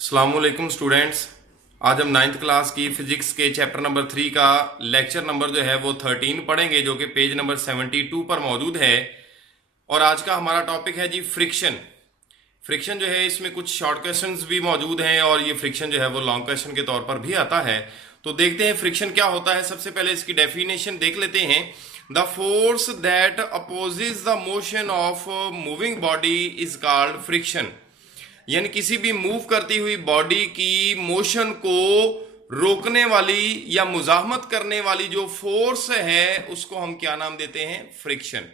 अस्सलामुअलैकुम स्टूडेंट्स। आज हम नाइन्थ क्लास की फिजिक्स के चैप्टर नंबर 3 का लेक्चर नंबर जो है वो 13 पढ़ेंगे, जो कि पेज नंबर 72 पर मौजूद है। और आज का हमारा टॉपिक है जी फ्रिक्शन। फ्रिक्शन जो है इसमें कुछ शॉर्ट क्वेश्चंस भी मौजूद हैं और ये फ्रिक्शन जो है वो लॉन्ग क्वेश्चन के तौर पर भी आता है। तो देखते हैं फ्रिक्शन क्या होता है। सबसे पहले इसकी डेफिनेशन देख लेते हैं। The force that opposes the motion of moving body is called friction. यानी किसी भी मूव करती हुई बॉडी की मोशन को रोकने वाली या मुजाहमत करने वाली जो फोर्स है उसको हम क्या नाम देते हैं? फ्रिक्शन।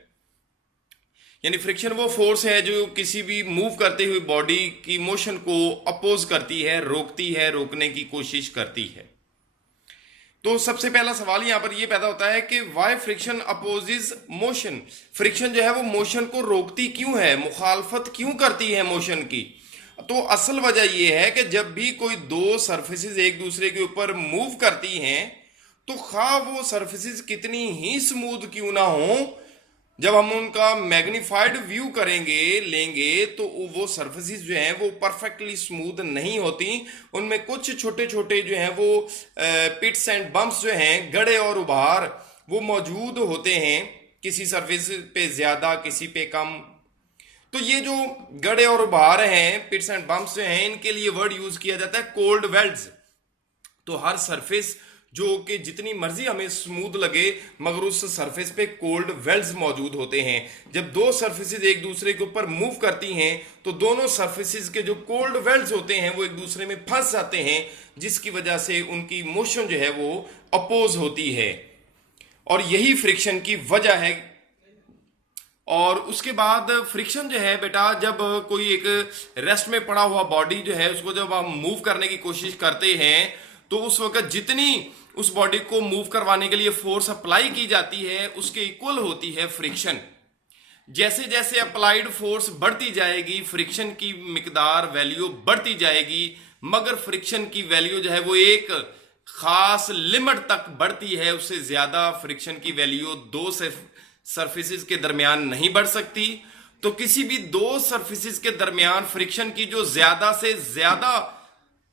यानी फ्रिक्शन वो फोर्स है जो किसी भी मूव करती हुई बॉडी की मोशन को अपोज करती है, रोकती है, रोकने की कोशिश करती है। तो सबसे पहला सवाल यहां पर यह पैदा होता है कि why friction opposes motion. Friction जो है वो मोशन को रोकती क्यों है, मुखालफत क्यों करती है मोशन की? तो असल वजह यह है कि जब भी कोई दो सरफेसेस एक दूसरे के ऊपर मूव करती हैं तो खा वो सरफेसेस कितनी ही स्मूथ क्यों ना हो, जब हम उनका मैग्नीफाइड व्यू लेंगे तो वो सरफेसेस जो हैं वो परफेक्टली स्मूथ नहीं होती। उनमें कुछ छोटे छोटे जो हैं वो पिट्स एंड बम्प्स जो हैं, गड़े और उभार, वो मौजूद होते हैं। किसी सरफेस पे ज्यादा, किसी पे कम। तो ये जो गड़े और उभार हैं, पिट्स एंड बम्प्स जो हैं, इनके लिए वर्ड यूज किया जाता है कोल्ड वेल्ड्स। तो हर सरफेस जो कि जितनी मर्जी हमें स्मूथ लगे मगर उस सरफेस पे कोल्ड वेल्ड्स मौजूद होते हैं। जब दो सरफेसेस एक दूसरे के ऊपर मूव करती हैं तो दोनों सरफेसेस के जो कोल्ड वेल्ड्स होते हैं वो एक दूसरे में फंस जाते हैं, जिसकी वजह से उनकी मोशन जो है वो अपोज होती है और यही फ्रिक्शन की वजह है। और उसके बाद फ्रिक्शन जो है बेटा, जब कोई एक रेस्ट में पड़ा हुआ बॉडी जो है उसको जब हम मूव करने की कोशिश करते हैं तो उस वक्त जितनी उस बॉडी को मूव करवाने के लिए फोर्स अप्लाई की जाती है उसके इक्वल होती है फ्रिक्शन। जैसे जैसे अप्लाइड फोर्स बढ़ती जाएगी फ्रिक्शन की मिकदार वैल्यू बढ़ती जाएगी, मगर फ्रिक्शन की वैल्यू जो है वो एक खास लिमिट तक बढ़ती है। उससे ज्यादा फ्रिक्शन की वैल्यू दो से सरफेसेस के दरमियान नहीं बढ़ सकती। तो किसी भी दो सरफेसेस के दरमियान फ्रिक्शन की जो ज्यादा से ज्यादा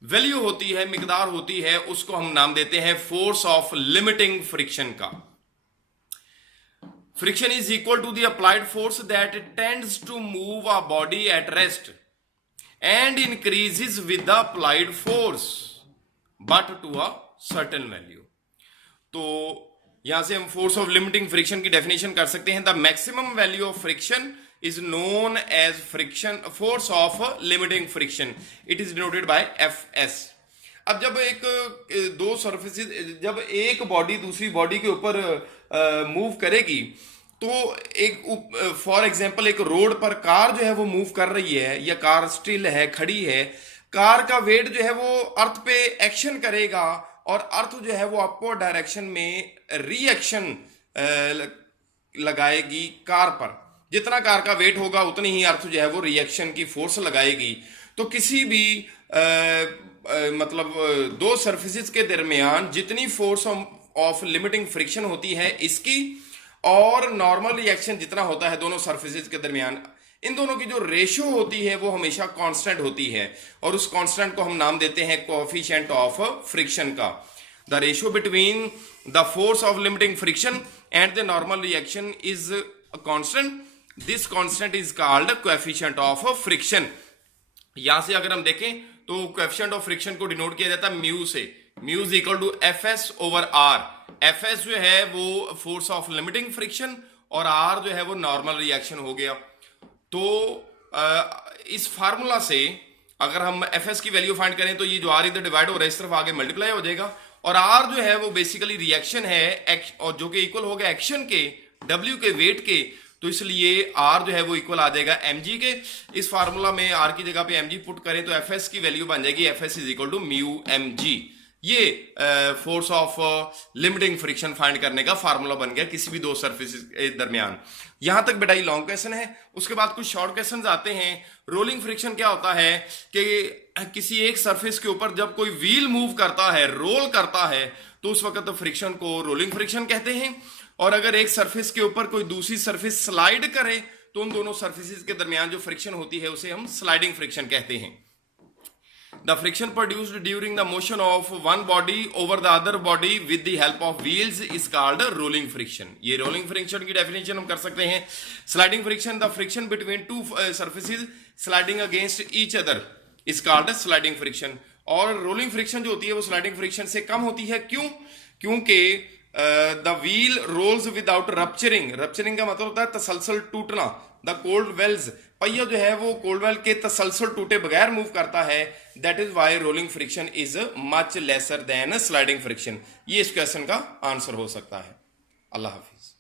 वैल्यू होती है, मिकदार होती है, उसको हम नाम देते हैं फोर्स ऑफ लिमिटिंग फ्रिक्शन का। Friction is equal to the applied force that tends to move a body at rest and increases with the applied force but to a certain value. तो यहां से हम फोर्स ऑफ लिमिटिंग फ्रिक्शन की definition कर सकते हैं। The maximum value of friction is known as friction force of limiting friction. It is denoted by Fs. अब जब दो सरफेसेस, जब एक बॉडी दूसरी बॉडी के ऊपर मूव करेगी तो एक फॉर एग्जांपल एक रोड पर कार जो है वो मूव कर रही है या कार स्टिल है, खड़ी है। कार का वेट जो है वो अर्थ पे एक्शन करेगा और अर्थ जो है वो अपवर्ड डायरेक्शन में रिएक्शन लगाएगी कार पर। जितना कार का वेट होगा उतनी ही अर्थ जो है वो रिएक्शन की फोर्स लगाएगी। तो किसी भी मतलब दो सरफेसेस के दरमियान जितनी फोर्स ऑफ लिमिटिंग फ्रिक्शन होती है इसकी और नॉर्मल रिएक्शन जितना होता है दोनों सरफेसेस के दरमियान, इन दोनों की जो रेशियो होती है वो हमेशा कांस्टेंट होती है और उस कांस्टेंट को हम नाम देते हैं कोएफिशिएंट ऑफ फ्रिक्शन का। The ratio between the force of limiting friction and the normal reaction is constant. This constant is called coefficient of friction. यहां से अगर हम देखें तो कोएफिशिएंट ऑफ फ्रिक्शन को डिनोट किया जाता है म्यू से। Mu is equal to FS over R. FS जो है वो फोर्स ऑफ लिमिटिंग फ्रिक्शन और आर जो है वो नॉर्मल रिएक्शन हो गया। तो इस फार्मूला से अगर हम एफएस की वैल्यू फाइंड करें तो ये जो आर इधर डिवाइड हो रहा है इस तरफ आगे मल्टीप्लाई हो जाएगा और आर जो है वो बेसिकली रिएक्शन है और जो कि इक्वल हो गया एक्शन के, डब्ल्यू के वेट के। तो इसलिए आर जो है वो इक्वल आ जाएगा mg के। इस फार्मूला में आर की जगह पे mg पुट करें तो एफएस की वैल्यू बन जाएगी FS is equal to mu mg। ये force of limiting friction find करने का फार्मूला बन गया किसी भी दो सरफेस के दरमियान। यहां तक बेटा ये लॉन्ग क्वेश्चन है। उसके बाद कुछ शॉर्ट क्वेश्चन आते हैं। रोलिंग फ्रिक्शन क्या होता है कि किसी एक सरफेस के ऊपर जब कोई व्हील मूव करता है, रोल करता है, तो उस वक्त फ्रिक्शन को रोलिंग फ्रिक्शन कहते हैं। और अगर एक सरफेस के ऊपर कोई दूसरी सरफेस स्लाइड करे तो उन दोनों सरफेसेस के दरमियान जो फ्रिक्शन होती है उसे हम स्लाइडिंग फ्रिक्शन कहते हैं। The friction produced during the motion of one body over the other body with the help of wheels is called rolling friction. ये रोलिंग फ्रिक्शन की डेफिनेशन हम कर सकते हैं। Sliding friction, the friction between two surfaces sliding against each other is called sliding friction. और rolling friction जो होती है वो स्लाइडिंग फ्रिक्शन से कम होती है। क्यों? क्योंकि the wheel rolls without rupturing. Rupturing का मतलब होता है तसलसल टूटना। द कोल्ड वेल्स, पहिया जो है वो कोल्ड वेल के तसलसल टूटे बगैर मूव करता है। That is why rolling friction is much lesser than sliding friction. ये इस क्वेश्चन का आंसर हो सकता है। अल्लाह हाफिज।